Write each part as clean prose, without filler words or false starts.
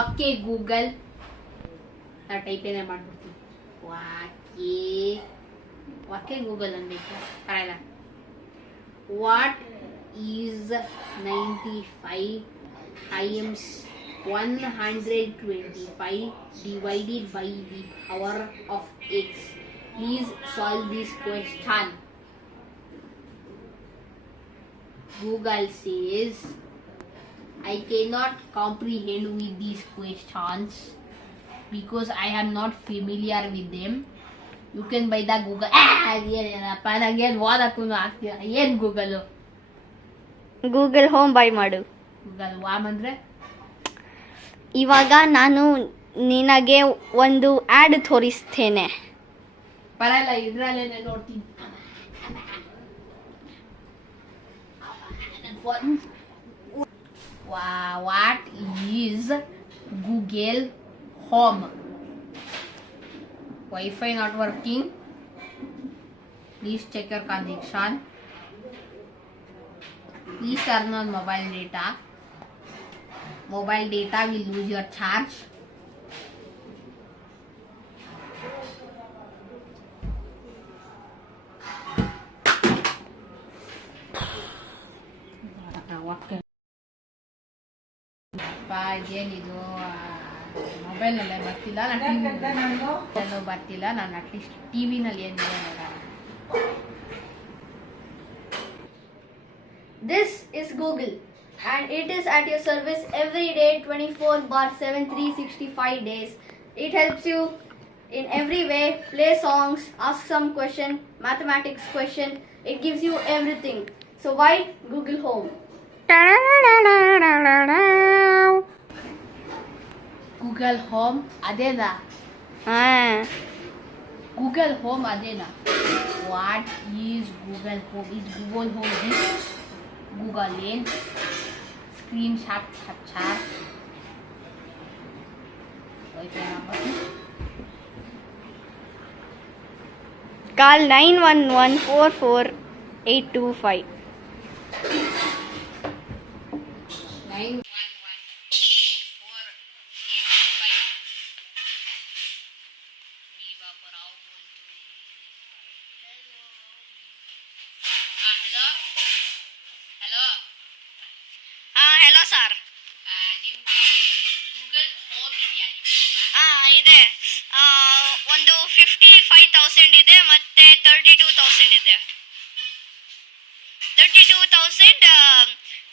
Okay Google type ಏನೇ ಮಾಡ್ಬಿಡ್ತೀನಿ. Okay Google ಅನ್ಬೇಕು ಪರವಾಗಿಲ್ಲ. What is 95 times 125 divided by the power of x? Please solve this question. Google says, I cannot comprehend with these questions because I am not familiar with them. You can buy the Google. ಏನಪ್ಪ ನಂಗೇನು ಓದಕ್ಕೂ ಆಗ್ತಿಲ್ಲ. ಏನು Google? Google home by ಮಾಡು. Google warm ಅಂದ್ರೆ ಇವಾಗ ನಾನು ನಿನಗೆ ಒಂದು ಆ್ಯಡ್ ತೋರಿಸ್ತೇನೆ. ಪರಲ್ಲ, ಇದ್ರಲ್ಲೇನೆ ನೋಡ್ತೀನಿ. What is Google home? Wi-Fi not working. Please check your connection. Please turn on mobile data. Mobile data will lose your charge. ಏನಿದು ಮೊಬೈಲ್ ನಲ್ಲೇ ಬರ್ತಿಲ್ಲ, ಬರ್ತಿಲ್ಲ. ನಾನು ಅಟ್ಲೀಸ್ಟ್ ಟಿವಿನಲ್ಲಿ ಏನು ನೋಡೋಣ. This is Google and it is at your service every day 24/7 365 days. It helps you in every way. Play songs, ask some question, mathematics question. It gives you everything. So why Google Home? Google home ಅದೇನಾ? Google home ಅದೇನಾ? What is Google home? Is Google home this? Google ಏನು? Screenshot chat wifi number. Call 91144 825. 91144 Hello sir. ನಿಮಗೆ Google home ಇದೆಯಾ? ಇದೆ. ಒಂದು 55,000 ಇದೆ ಮತ್ತೆ 32,000 ಇದೆ. 32,000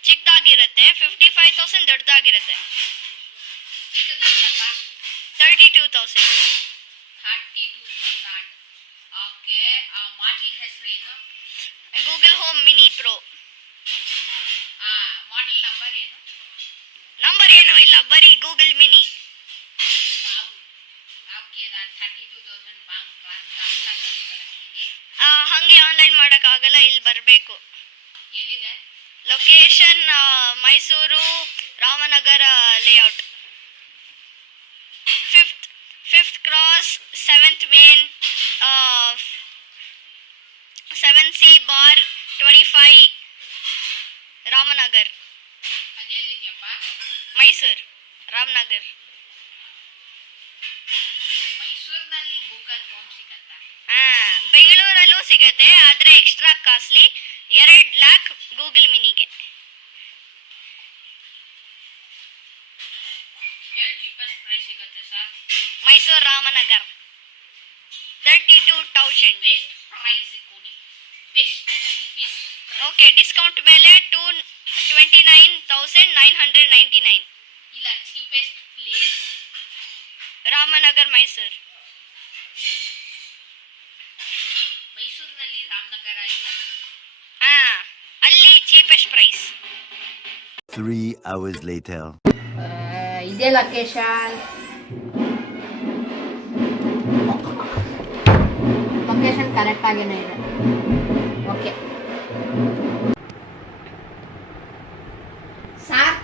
ಚಿಕ್ಕದಾಗಿರುತ್ತೆ, 55,000 ದೊಡ್ಡದಾಗಿರುತ್ತೆ. 32,000. ಓಕೆ. ಮಾಡೆಲ್ ಹೆಸರು ಏನು? Google home mini pro. Model number ಏನು? ನಂಬರ್ ಏನೂ ಇಲ್ಲ, ಬರೀ ಗೂಗಲ್ ಮಿನಿ. ಓಕೆ, ನಾನು 32,000 ಬ್ಯಾಂಕ್ ಟ್ರಾನ್ಸಾಕ್ಷನ್ನಲ್ಲಿ ಕಳಿಸ್ತೀನಿ. ಹಾಗೆ ಆನ್ಲೈನ್ ಮಾಡೋಕ್ಕಾಗಲ್ಲ, ಇಲ್ಲಿ ಬರಬೇಕು. ಎಲ್ಲಿದೆ location? Mysuru Ramanagara layout, 5th cross 7th main 7C bar 25 Ramanagar. ಅದೆಲ್ಲಿದೆಯಪ್ಪ? ಮೈಸೂರು ರಾಮನಗರ್. ಮೈಸೂರಿನಲ್ಲಿ ಗೂಗಲ್ ಹೋಮ್ ಸಿಗತ್ತಾ? ಬೆಂಗಳೂರಲ್ಲೂ ಸಿಗತ್ತೆ, ಆದರೆ ಎಕ್ಸ್ಟ್ರಾ ಕಾಸ್ಟ್ಲಿ. 2 lakh ಗೂಗಲ್ ಮಿನಿಗೆ. ಎಲ್ಲಿ ಚೀಪೆಸ್ಟ್ ಪ್ರೈಸ್ ಸಿಗುತ್ತೆ sir? Mysuru Ramanagar 32,000. Best price ಕೊಡಿ, ಬೆಸ್ಟ್ ಚೀಪೆಸ್ಟ್. ಓಕೆ, ಡಿಸ್ಕೌಂಟ್ ಮೇಲೆ 29,999. ಇಲ್ಲ, ಚೀಪೆಸ್ಟ್ ಪ್ಲೇಸ್ ರಾಮನಗರ್ ಮೈಸೂರು. ಮೈಸೂರಿನಲ್ಲಿ ರಾಮನಗರ ಇದೆ. ಅಲ್ಲಿ ಚೀಪೆಸ್ಟ್ ಪ್ರೈಸ್. 3 hours later. ಇದೇ ಲೊಕೇಶನ್. ಲೊಕೇಶನ್ ಕರೆಕ್ಟ್ ಆಗೇನೆ ಇದೆ. ಓಕೆ ಸಾರ್,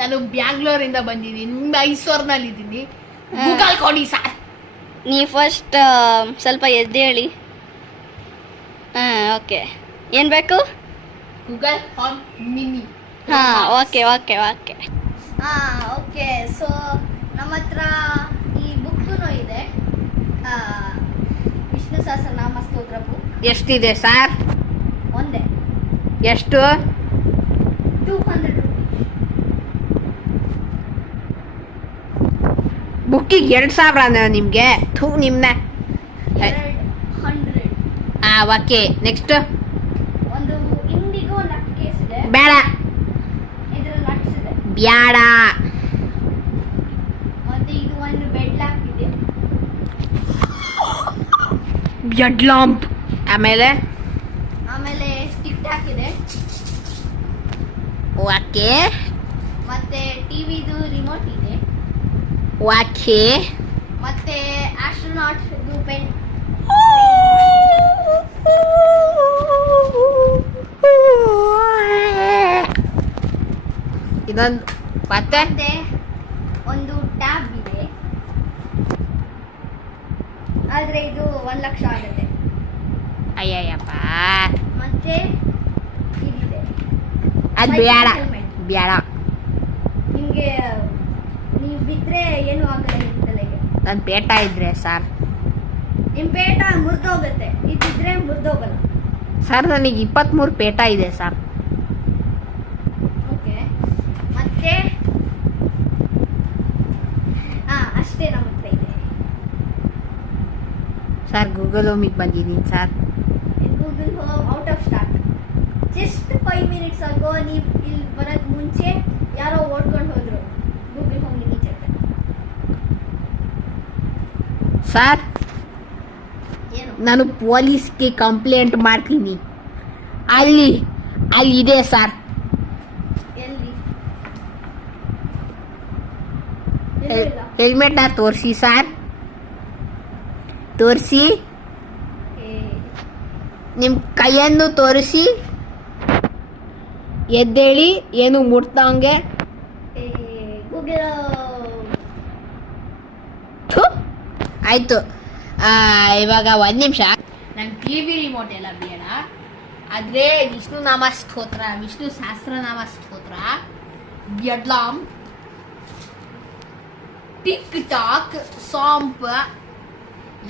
ನಾನು ಬ್ಯಾಂಗ್ಳೂರಿಂದ ಬಂದಿದ್ದೀನಿ, ಮೈಸೂರಿನಲ್ಲಿ ಇದ್ದೀನಿ. ಗೂಗಲ್ ಕೊಡಿ ಸಾರ್. ನೀ ಫಸ್ಟ್ ಸ್ವಲ್ಪ ಎದ್ದೇಳಿ. ಓಕೆ, ಏನು ಬೇಕು? Google home mini. Okay. Okay so ನಮ್ಮ ಹತ್ರ ಈ ಬುಕ್ಕು ಇದೆ ವಿಷ್ಣು ಸಹಸ್ರನಾಮ ಸ್ತೋತ್ರ ಬುಕ್ ಎಷ್ಟಿದೆ ಸರ್? ಒಂದೇ ಎಷ್ಟು? 200 rupees. ಬುಕ್ಕಿಗೆ 2000 ನಿಮಗೆ? ಥೂ ನಿಮ್ನ. 200. Okay next. ಒಂದು ಇಂಡಿಗೋ ನಟ್ ಕೇಸ್ ಇದೆ, ಬೇಡ ಇದ್ರಲ್ಲಿ ನಟ್ಸ್ ಇದೆ. ಬ್ಯಾಡ. ಮತ್ತೆ ಇದು ಒಂದು ಬೆಡ್ ಲ್ಯಾಂಪ್ ಇದೆ. Blood lamp. ಆಮೇಲೆ ಸ್ಟಿಕ್ ಟ್ಯಾಕ್ ಇದೆ. ಓಕೆ ಮತ್ತೆ ಟಿವಿದು ರಿಮೋಟ್ ಇದೆ. ಓಕೆ ಮತ್ತೆ ಆಸ್ಟ್ರೋನಾಟ್ ಪೆನ್. ಇದೊಂದು ಮತ್ತೆ ಮತ್ತೆ ಒಂದು ಟ್ಯಾಬ್ ಇದೆ, ಆದ್ರೆ ಇದು 1 ಲಕ್ಷ ಆಗುತ್ತೆ. ಅಯ್ಯಯ್ಯಪ್ಪ ಮತ್ತೆ ಇದಿದೆ, ಅದು ಬೇಡ ಬೇಡ. ನಿಮ್ಗೆ ನೀವು ಬಿದ್ರೆ ಏನು ಆಗಲ್ಲ ನಿಮ್ ತಲೆಗೆ. ನನ್ನ ಪೇಟ ಇದ್ರೆ ಸರ್. ನಿಮ್ ಪೇಟ ಮುರಿದೋಗುತ್ತೆ, ಇದಿದ್ರೆ ಮುರಿದೋಗಲ್ಲ. ಸರ್ ನನಗೆ 23 ಪೇಟ ಇದೆ ಸರ್. ಓಕೆ ಮತ್ತೆ ಅಷ್ಟೇ ನಮ್ಮ ಹತ್ರ ಇದೆ. ಸರ್ ಗೂಗಲ್ ಹೋಮಿಗೆ ಬಂದಿದ್ದೀನಿ sir. Google home out of stock. Just 5 minutes ಆಗೋ ನೀವು ಇಲ್ಲಿ ಬರೋದ್ ಮುಂಚೆ ಯಾರೋ ಓಡ್ಕೊಂಡು ಹೋದ್ರು ಗೂಗಲ್ ಹೋಮ್ ಈಚೆ. ಸರ್ ಏನು ನಾನು ಪೊಲೀಸ್ಗೆ ಕಂಪ್ಲೇಂಟ್ ಮಾಡ್ತೀನಿ. ಅಲ್ಲಿ ಇದೆ ಸರ್. ಎಲ್ಲಿ ಎಲ್ಲೂ ಇಲ್ಲ. ಹೆಲ್ಮೆಟ್ನ ತೋರಿಸಿ ಸರ್, ತೋರಿಸಿ. ನಿಮ್ಮ ಕೈಯನ್ನು ತೋರಿಸಿ. ಎದ್ದೇಳಿ, ಏನು ಮುಟ್ತಂಗೆ. ಗೂಗಲ್ ಆಯ್ತು. ಇವಾಗ 1 ನಿಮಿಷ. ನಂಗೆ ಟಿವಿ ರಿಮೋಟ್ ಎಲ್ಲ ಬೇಡ, ಆದ್ರೆ ವಿಷ್ಣು ಸಹಸ್ರನಾಮ ಸ್ತೋತ್ರ, ಬ್ಲಡ್ ಟಿಕ್ ಟಾಕ್, ಸಾಂಪ್,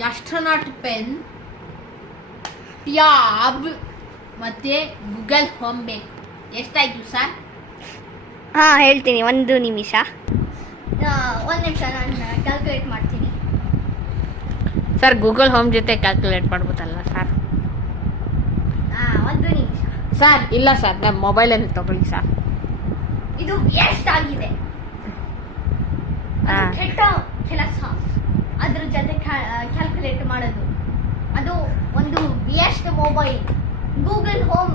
ಆಸ್ಟ್ರೋನಾಟ್ ಪೆನ್, ಟ್ಯಾಬ್ ಮತ್ತೆ ಗೂಗಲ್ ಹೋಮ್ ಬೇಕು. ಎಷ್ಟಾಯ್ತು ಸರ್? ಹೇಳ್ತೀನಿ, 1 ನಿಮಿಷ. 1 ನಿಮಿಷ ನಾನು ಕ್ಯಾಲ್ಕುಲೇಟ್ ಮಾಡ್ತೀನಿ. ಸರ್ ಗೂಗಲ್ ಹೋಮ್ ಜೊತೆ ಕ್ಯಾಲ್ಕುಲೇಟ್ ಮಾಡ್ಬೋದಲ್ಲ ಸರ್? 1 ನಿಮಿಷ. ಸರ್ ಇಲ್ಲ ಸರ್, ನನ್ನ ಮೊಬೈಲಲ್ಲಿ ತಗೊಳ್ಳಿ ಸರ್. ಇದು ವೇಸ್ಟ್ ಆಗಿದೆ, ಅದು ಕೆಟ್ಟ ಕೆಲಸ. ಅದ್ರ ಜೊತೆ ಕ್ಯಾಲ್ಕುಲೇಟ್ ಮಾಡೋದು ಅದು ಒಂದು waste mobile. Google home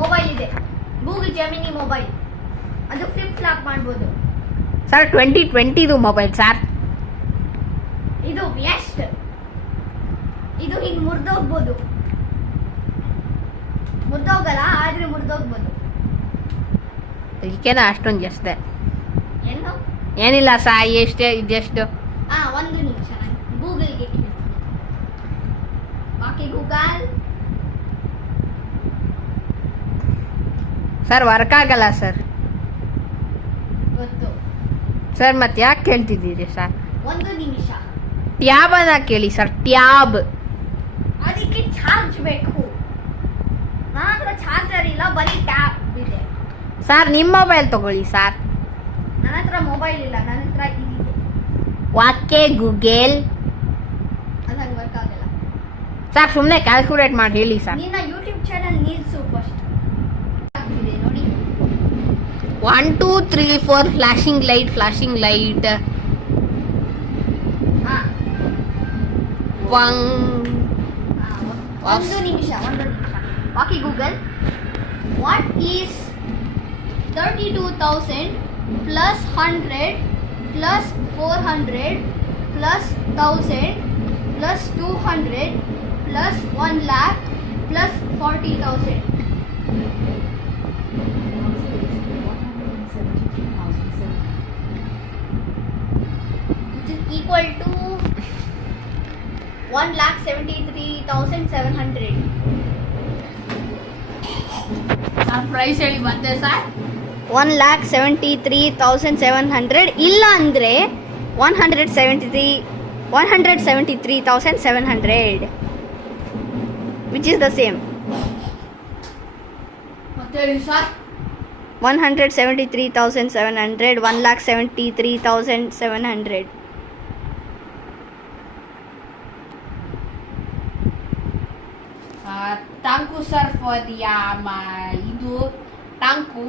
mobile ಇದೆ, ಗೂಗಲ್ ಜೆಮಿನಿ ಮೊಬೈಲ್, ಅದು ಫ್ಲಿಪ್ ಫ್ಲಾಪ್ ಮಾಡ್ಬೋದು. Sir 2020 mobile sir. ಇದು ವೇಸ್ಟ್. ಇದು ಹಿಂಗ್ ಮುರಿದೋಗ್ಬೋದು, ಮುರಿದೋಗಲ್ಲ ಆದ್ರೆ ಮುರಿದೋಗ್ಬೋದು. ಅದಕ್ಕೇನ ಅಷ್ಟೊಂದು ಎಷ್ಟೇ ಏನು ಏನಿಲ್ಲ ಸಾ. ಎಷ್ಟೇ ಇದೆಷ್ಟು? 1 ನಿಮಿಷ ನಾನು ಗೂಗಲ್ಗೆ ಕೇಳ್ತೀನಿ. Okay Google. ಸರ್ ವರ್ಕ್ ಆಗಲ್ಲ ಸರ್. ಗೊತ್ತು. ಸರ್ ಮತ್ತೆ ಯಾಕೆ ಕೇಳ್ತಿದ್ದೀರಿ ಸರ್? 1 ನಿಮಿಷ. ಟ್ಯಾಬ್ ಅನ್ನ ಕೇಳಿ ಸರ್, ಟ್ಯಾಬ್. ಅದಕ್ಕೆ ಚಾರ್ಜ್ ಬೇಕು. ನನ್ನ ಹತ್ರ ಚಾರ್ಜರ್ ಇಲ್ಲ, ಬರೀ ಟ್ಯಾಬ್ ಇದೆ. ಸರ್ ನಿಮ್ಮ ಮೊಬೈಲ್ ತಗೊಳ್ಳಿ ಸರ್. ನನ್ನ ಹತ್ರ ಮೊಬೈಲ್ ಇಲ್ಲ, ನನ್ನ ಹತ್ರ ಇದಿದೆ. ವಾಕೆ ಗೂಗಲ್. ಅದು ಹಂಗೆ ವರ್ಕ್ ಆಗಲ್ಲ. ಸರ್ ಸುಮ್ಮನೆ ಕ್ಯಾಲ್ಕುಲೇಟ್ ಮಾಡಿ ಹೇಳಿ ಸರ್. ನಿನ್ನ ಯೂಟ್ಯೂಬ್ ಚಾನಲ್ ನಿಲ್ಸು ಫಸ್ಟ್. ಆಗ್ತಿದೆ ನೋಡಿ. 1 2 3 4 ಫ್ಲಾಶಿಂಗ್ ಲೈಟ್. 1 ನಿಮಿಷ. Okay Google, what is 32,000 plus 100 plus 400 plus 1000 plus 200 plus 1 lakh plus 40,000? Which is equal to 1,73,700. Sir price ಹೇಳಿ ಮತ್ತೆ ಸರ್. 1,73,700 ಇಲ್ಲ ಅಂದರೆ 173,700 which is the same. ಮತ್ತೆ ಹೇಳಿ ಸರ್. 173,700, 1,73,700. Thank you sir for the ಇದು thank you.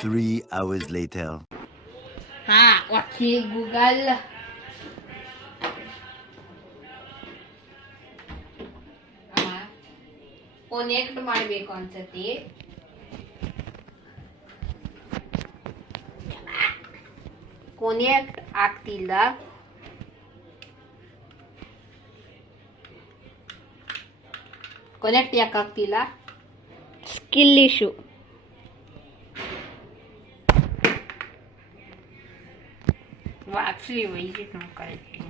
3 hours later. Okay Google. Connect ಮಾಡಬೇಕು ಅನ್ಸತಿ. ಕೊನೆಕ್ಟ್ ಆಗ್ತಿಲ್ಲ. ಕೊನೆಕ್ಟ್ ಯಾಕೆ ಆಗ್ತಿಲ್ಲ? Skill issue. Actually, why is it not correcting?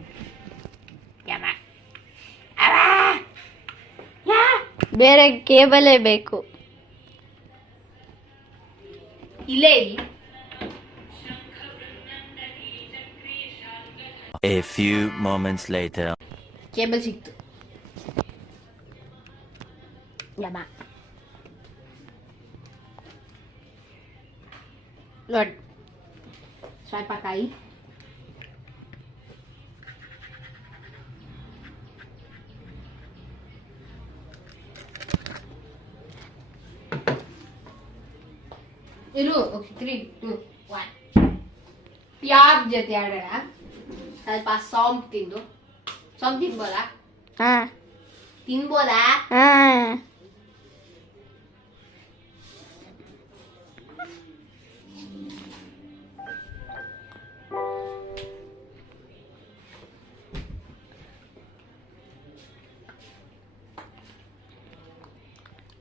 ಬೇರೆ ಕೇಬಲೇ ಬೇಕು. ಇಲ್ಲೇ ಇಲ್ಲಿ. A few moments later. Cable ಸಿಕ್ತು. ನೋಡಿ ಸ್ವಲ್ಪ ಕಾಯಿ. ಇರು. ಓಕೆ 3, 2, 1. ಪ್ಯಾಪ್ ಜೊತೆ ಆಡೋಣ. ಸ್ವಲ್ಪ song ತಿನ್ಬೋದಾ? ತಿನ್ಬೋದಾ?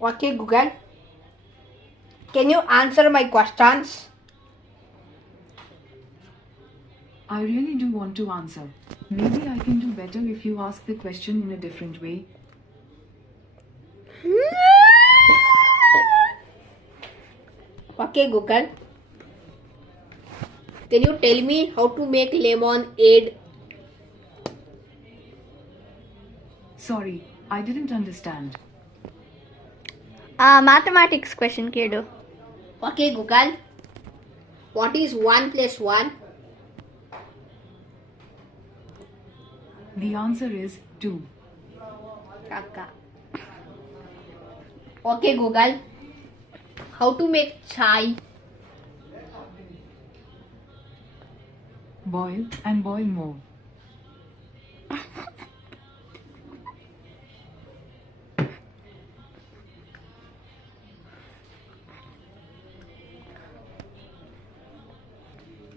Okay, Google. Can you answer my questions? I really do want to answer. Maybe I can do better if you ask the question in a different way. Okay, Google. Can you tell me how to make lemonade? Sorry, I didn't understand. Mathematics question ಕೇಳು. Okay, Google. What is 1 plus 1? The answer is 2. Kaka. Okay, Google. How to make chai? Boil and boil more.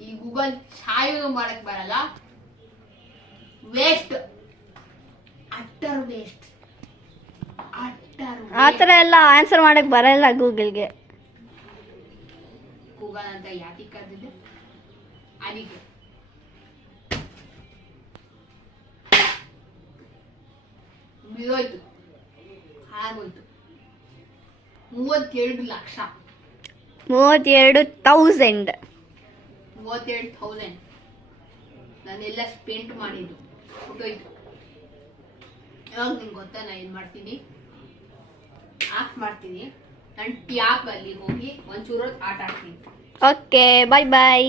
ಈ Google ಚಾಯ್ ಮಾಡಕ್ ಬರಲ್ಲ. Waste, utter waste. ಆ ಥರ ಎಲ್ಲ answer ಮಾಡಕ್ ಬರಲ್ಲ ಗೂಗಲ್ಗೆ. Google ಅಂತ ಯಾಕೆ ಕರೆದಿದ್ದೆ? ಅದಕ್ಕೆ ಬಿದ್ದೋಯ್ತು, ಹಾಗೋಯ್ತು. 32 ಲಕ್ಷ. 32,000. 32,000 ನಾನೆಲ್ಲ ಸ್ಪೆಂಟ್ ಮಾಡಿದ್ದು ಹುಟ್ಟೋಯ್ತು. ಇವಾಗ ನಿಂಗೆ ಗೊತ್ತಾ ನಾನು ಏನು ಮಾಡ್ತೀನಿ? ಆಫ್ ಮಾಡ್ತೀನಿ. ನಾನು ಟ್ಯಾಪ್ ಅಲ್ಲಿ ಹೋಗಿ ಒಂಚೂರು ಆಟ ಆಡ್ತೀನಿ. ಓಕೆ, ಬಾಯ್ ಬಾಯ್.